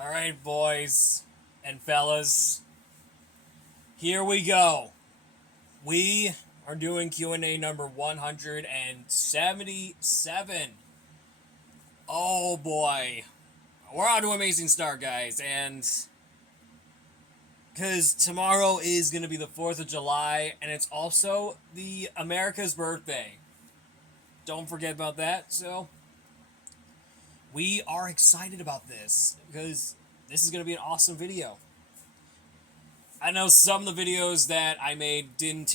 Alright, boys and fellas, here we go. We are doing Q&A number 177. Oh boy. We're on to Amazing Start, guys, and because tomorrow is going to be the 4th of July, and it's also the America's birthday. Don't forget about that, so we are excited about this, because this is going to be an awesome video. I know some of the videos that I made didn't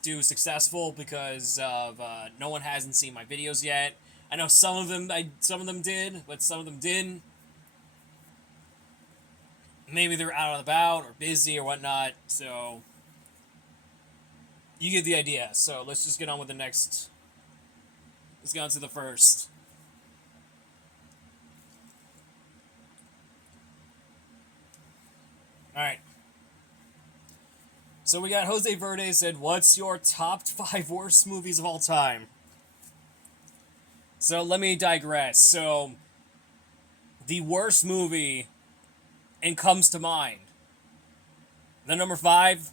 do successful because of no one hasn't seen my videos yet. I know some of them did, but some of them didn't. Maybe they're out and about or busy or whatnot. So you get the idea. So let's just get on with the next. Let's get on to the first. All right. So we got Jose Verde said, "What's your top 5 worst movies of all time?" So let me digress. So the worst movie and comes to mind. The number 5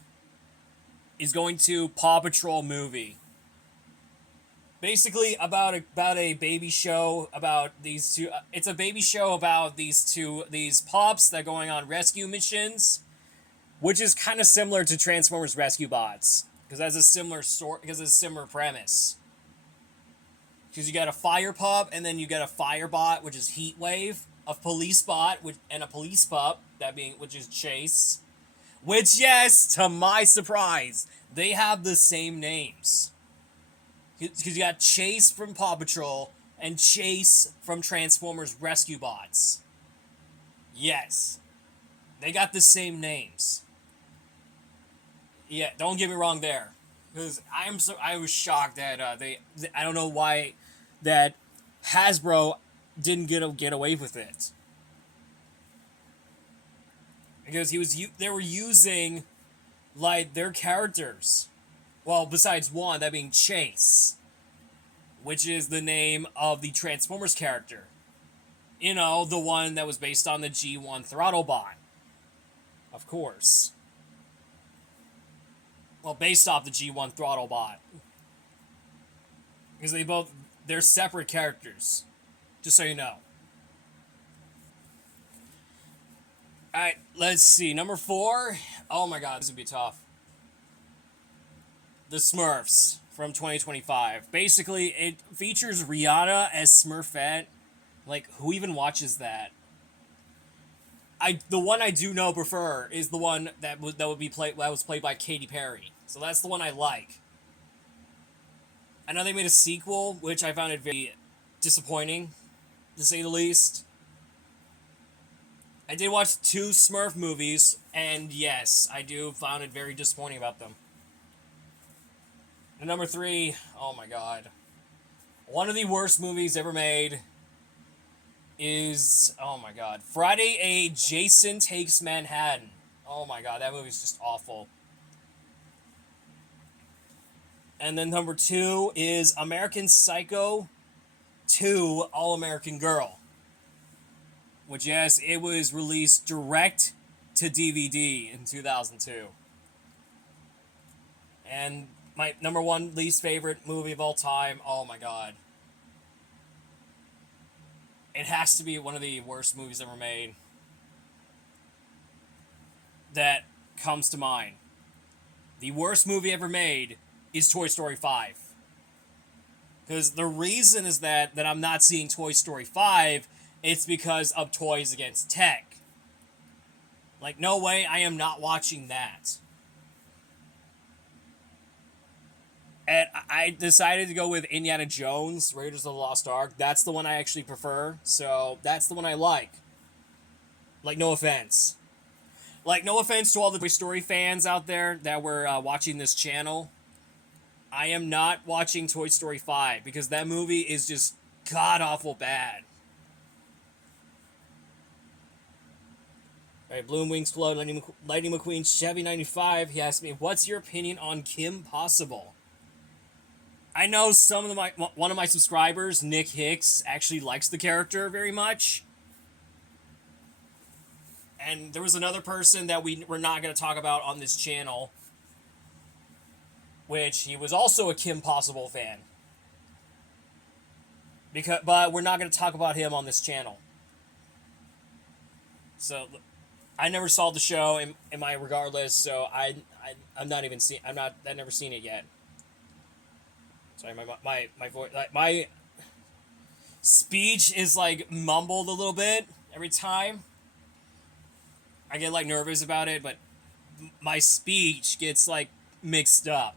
is going to Paw Patrol movie. Basically about a baby show about these two. It's a baby show about these pups that are going on rescue missions, which is kind of similar to Transformers Rescue Bots because that's a similar premise. Because you got a fire pup and then you got a fire bot, which is Heat Wave, a police bot, and a police pup which is Chase. Which, yes, to my surprise, they have the same names. Because you got Chase from Paw Patrol and Chase from Transformers Rescue Bots. Yes, they got the same names. Yeah, don't get me wrong there, because I was shocked that I don't know why that Hasbro didn't get away with it, because they were using like their characters. Well, besides one, that being Chase, which is the name of the Transformers character. You know, the one that was based on the G1 Throttlebot. Of course. Well, based off the G1 Throttlebot. Because they're separate characters. Just so you know. Alright, let's see. Number 4. Oh my god, this would be tough. The Smurfs from 2025. Basically, it features Rihanna as Smurfette. Like, who even watches that? The one I do prefer is the one that was played by Katy Perry. So that's the one I like. I know they made a sequel, which I found it very disappointing, to say the least. I did watch 2 Smurf movies, and yes, I found it very disappointing about them. And number 3, oh my god. One of the worst movies ever made is, oh my god, Friday A. Jason Takes Manhattan. Oh my god, that movie's just awful. And then number 2 is American Psycho 2 All-American Girl. Which, yes, it was released direct to DVD in 2002. And my number 1 least favorite movie of all time, oh my god. It has to be one of the worst movies ever made that comes to mind. The worst movie ever made is Toy Story 5. Because the reason is that I'm not seeing Toy Story 5, it's because of Toys Against Tech. Like, no way, I am not watching that. And I decided to go with Indiana Jones, Raiders of the Lost Ark. That's the one I actually prefer, so that's the one I like. Like, no offense. Like, no offense to all the Toy Story fans out there that were watching this channel. I am not watching Toy Story 5, because that movie is just god-awful bad. Alright, Bloom Wings Flow, Lightning McQueen, Chevy 95. He asked me, what's your opinion on Kim Possible? I know one of my subscribers, Nick Hicks, actually likes the character very much. And there was another person that we're not going to talk about on this channel, which he was also a Kim Possible fan. But we're not going to talk about him on this channel. So I never saw the show, am I regardless? So I'm not even seen. I've never seen it yet. Sorry, my voice, like my speech is like mumbled a little bit every time. I get like nervous about it, but my speech gets like mixed up.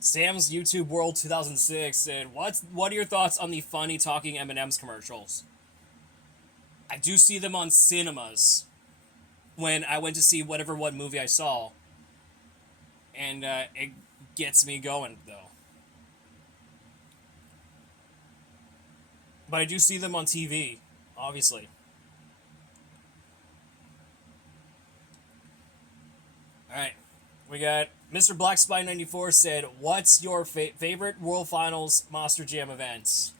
Sam's YouTube World 2006 said, What are your thoughts on the funny talking M&M's commercials? I do see them on cinemas when I went to see whatever one movie I saw. And it gets me going, though. But I do see them on TV, obviously. Alright, we got Mr. Black Spy 94 said, What's your favorite World Finals Monster Jam events?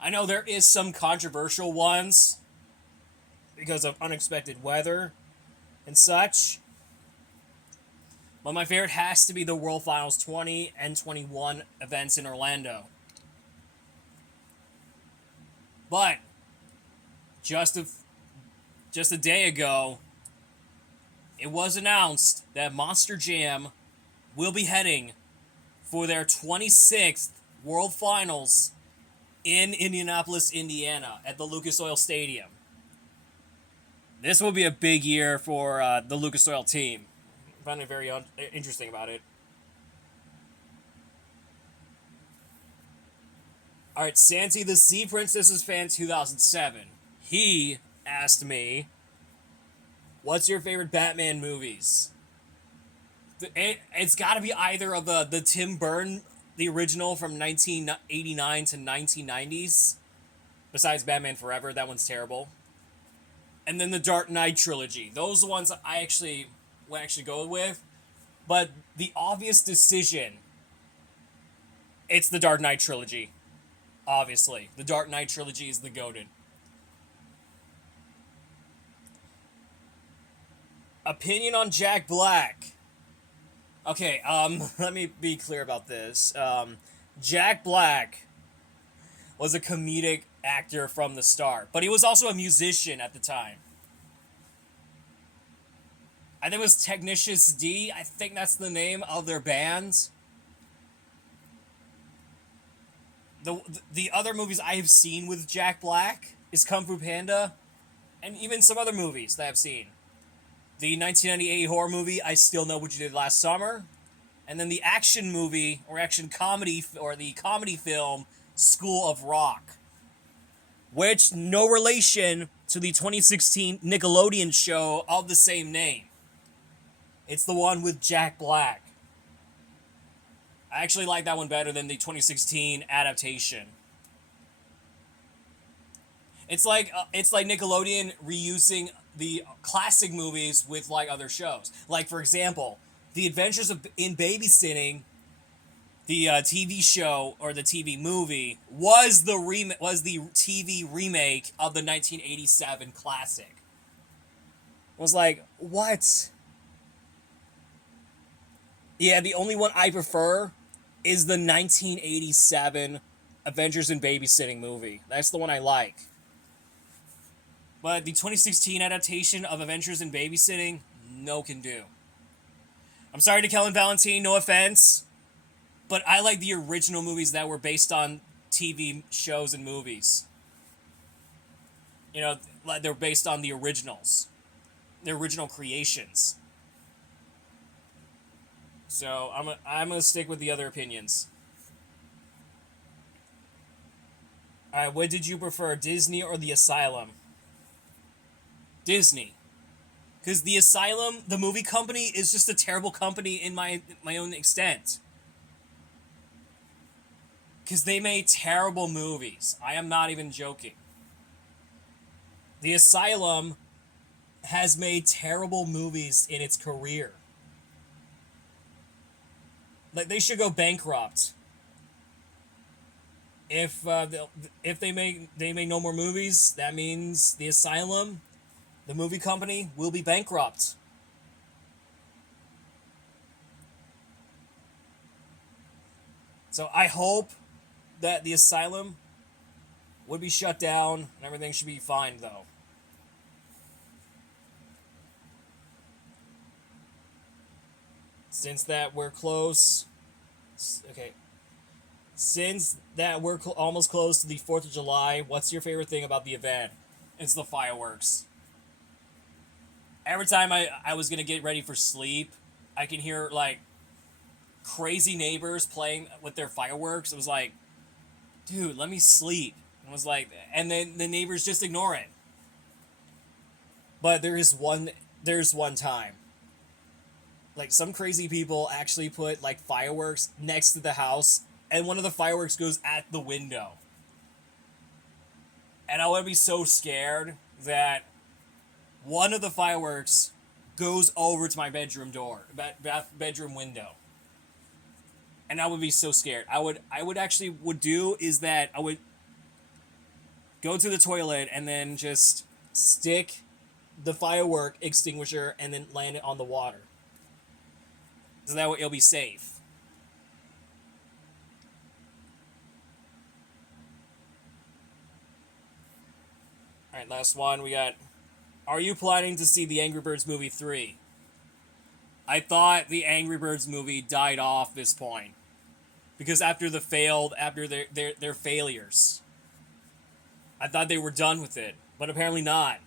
I know there is some controversial ones because of unexpected weather and such. But my favorite has to be the World Finals 20 and 21 events in Orlando. But just a day ago, it was announced that Monster Jam will be heading for their 26th World Finals in Indianapolis, Indiana, at the Lucas Oil Stadium. This will be a big year for the Lucas Oil team. I found it very interesting about it. Alright, Santi the Sea Princesses fan 2007. He asked me, what's your favorite Batman movies? It's got to be either of the Tim Burton, the original from 1989 to 1990s. Besides Batman Forever, that one's terrible. And then the Dark Knight trilogy. Those are the ones I actually would go with. But the obvious decision, it's the Dark Knight trilogy. Obviously. The Dark Knight trilogy is the goated. Opinion on Jack Black. Okay, let me be clear about this. Jack Black was a comedic actor from the start, but he was also a musician at the time. I think it was Technicious D. I think that's the name of their band. The other movies I have seen with Jack Black is Kung Fu Panda, and even some other movies that I've seen. The 1998 horror movie, I Still Know What You Did Last Summer, and then the action movie, or action comedy, or the comedy film, School of Rock, which no relation to the 2016 Nickelodeon show of the same name. It's the one with Jack Black. I actually like that one better than the 2016 adaptation. It's like Nickelodeon reusing the classic movies with like other shows. Like, for example, The Adventures in Babysitting, the TV show or the TV movie was the TV remake of the 1987 classic. Was like, what? Yeah, the only one I prefer is the 1987 Adventures in Babysitting movie. That's the one I like. But the 2016 adaptation of Adventures in Babysitting, no can do. I'm sorry to Kellen Valentine, no offense, but I like the original movies that were based on TV shows and movies. You know, they're based on the originals. The original creations. So I'm gonna stick with the other opinions. Alright, what did you prefer, Disney or the Asylum? Disney. Because the Asylum, the movie company, is just a terrible company in my own extent. Because they made terrible movies. I am not even joking. The Asylum has made terrible movies in its career. Like, they should go bankrupt. if they make no more movies, that means the Asylum, the movie company, will be bankrupt. So I hope that the Asylum would be shut down and everything should be fine, though. Since that we're close, okay. Since that we're almost close to the 4th of July, what's your favorite thing about the event? It's the fireworks. Every time I was gonna get ready for sleep, I can hear like crazy neighbors playing with their fireworks. It was like, dude, let me sleep. It was like, and then the neighbors just ignore it. But there's one time, like some crazy people actually put like fireworks next to the house, and one of the fireworks goes at the window. And I would be so scared that one of the fireworks goes over to my bedroom door, bedroom window. And I would be so scared. I would actually would do is that I would go to the toilet and then just stick the firework extinguisher and then land it on the water. So that way it'll be safe. Alright, last one. We got, are you planning to see the Angry Birds movie 3? I thought the Angry Birds movie died off this point. Because after their failures. I thought they were done with it, but apparently not.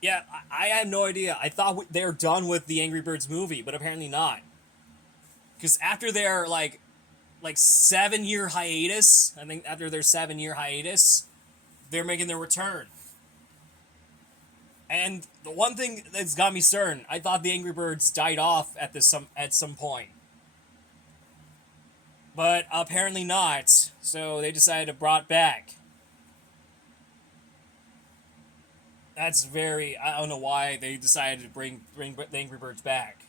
Yeah, I had no idea. I thought they were done with the Angry Birds movie, but apparently not. Because after their, like 7-year hiatus, I think after their 7-year hiatus, they're making their return. And the one thing that's got me certain, I thought the Angry Birds died off at some point. But apparently not, so they decided to brought back. That's very, I don't know why they decided to bring the Angry Birds back.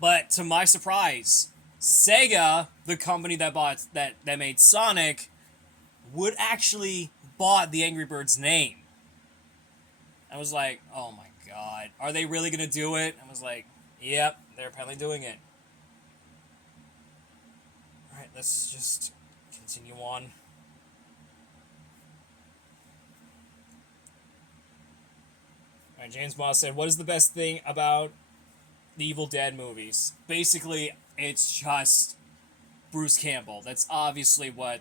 But to my surprise, Sega, the company that made Sonic, would actually bought the Angry Birds name. I was like, oh my god, are they really gonna do it? I was like, yep, they're apparently doing it. Alright, let's just continue on. Alright, James Moss said, what is the best thing about the Evil Dead movies? Basically, it's just Bruce Campbell. That's obviously what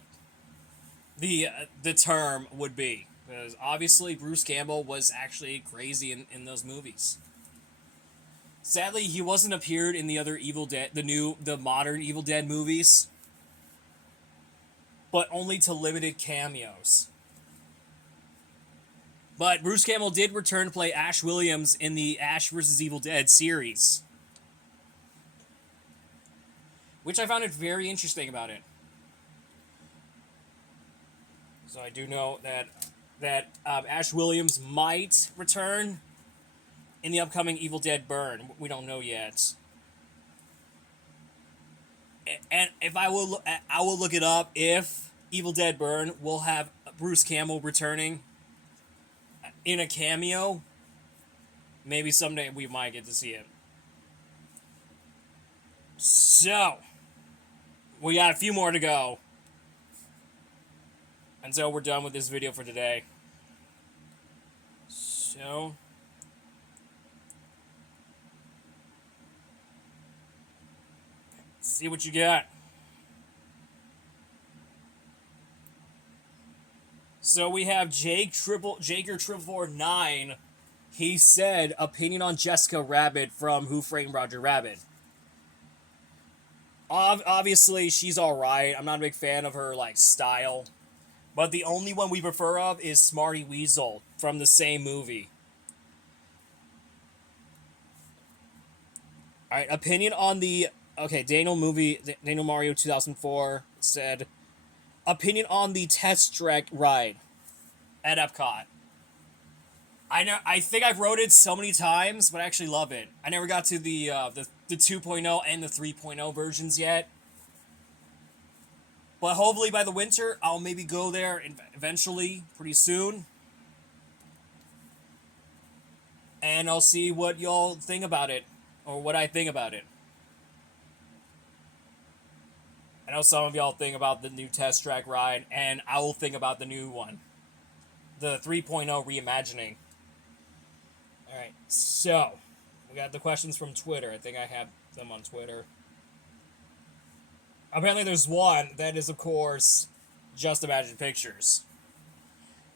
the term would be. Because obviously Bruce Campbell was actually crazy in those movies. Sadly, he wasn't appeared in the other Evil Dead, the modern Evil Dead movies, but only to limited cameos. But Bruce Campbell did return to play Ash Williams in the Ash vs. Evil Dead series, which I found it very interesting about it. So I do know that Ash Williams might return in the upcoming Evil Dead Burn. We don't know yet. And if I will look it up if Evil Dead Burn will have Bruce Campbell returning in a cameo. Maybe someday we might get to see it. So, we got a few more to go. And so we're done with this video for today. So, let's see what you got. So we have Jaker449. He said, opinion on Jessica Rabbit from Who Framed Roger Rabbit. Obviously, she's alright. I'm not a big fan of her, style. But the only one we prefer of is Smarty Weasel from the same movie. Alright, opinion on the... Okay, Daniel Mario 2004 said... Opinion on the test track ride at Epcot. I think I've rode it so many times, but I actually love it. I never got to the 2.0 and the 3.0 versions yet. But hopefully by the winter, I'll maybe go there eventually, pretty soon. And I'll see what y'all think about it, or what I think about it. I know some of y'all think about the new test track ride, and I will think about the new one, the 3.0 reimagining. Alright, so, we got the questions from Twitter. I think I have them on Twitter. Apparently there's one that is, of course, Just Imagine Pictures.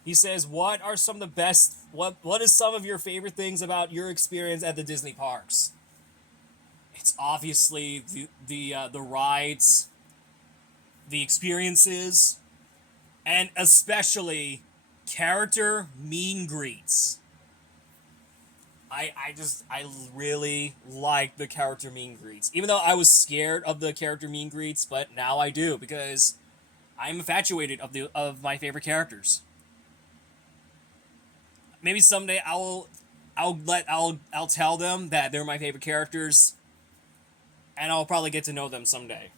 He says, what are some of the best, what is some of your favorite things about your experience at the Disney parks? It's obviously the rides, the experiences, and especially character meet and greets. I really like the character meet and greets. Even though I was scared of the character meet and greets, but now I do because I'm infatuated of my favorite characters. Maybe someday I'll tell them that they're my favorite characters, and I'll probably get to know them someday.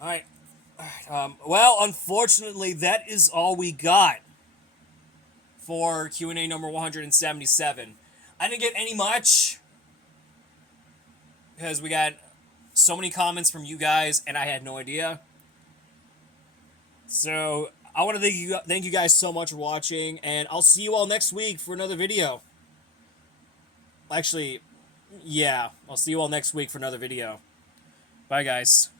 All right. Well, unfortunately, that is all we got for Q&A number 177. I didn't get any much because we got so many comments from you guys, and I had no idea. So I want to thank you guys so much for watching, and I'll see you all next week for another video. Actually, yeah, I'll see you all next week for another video. Bye, guys.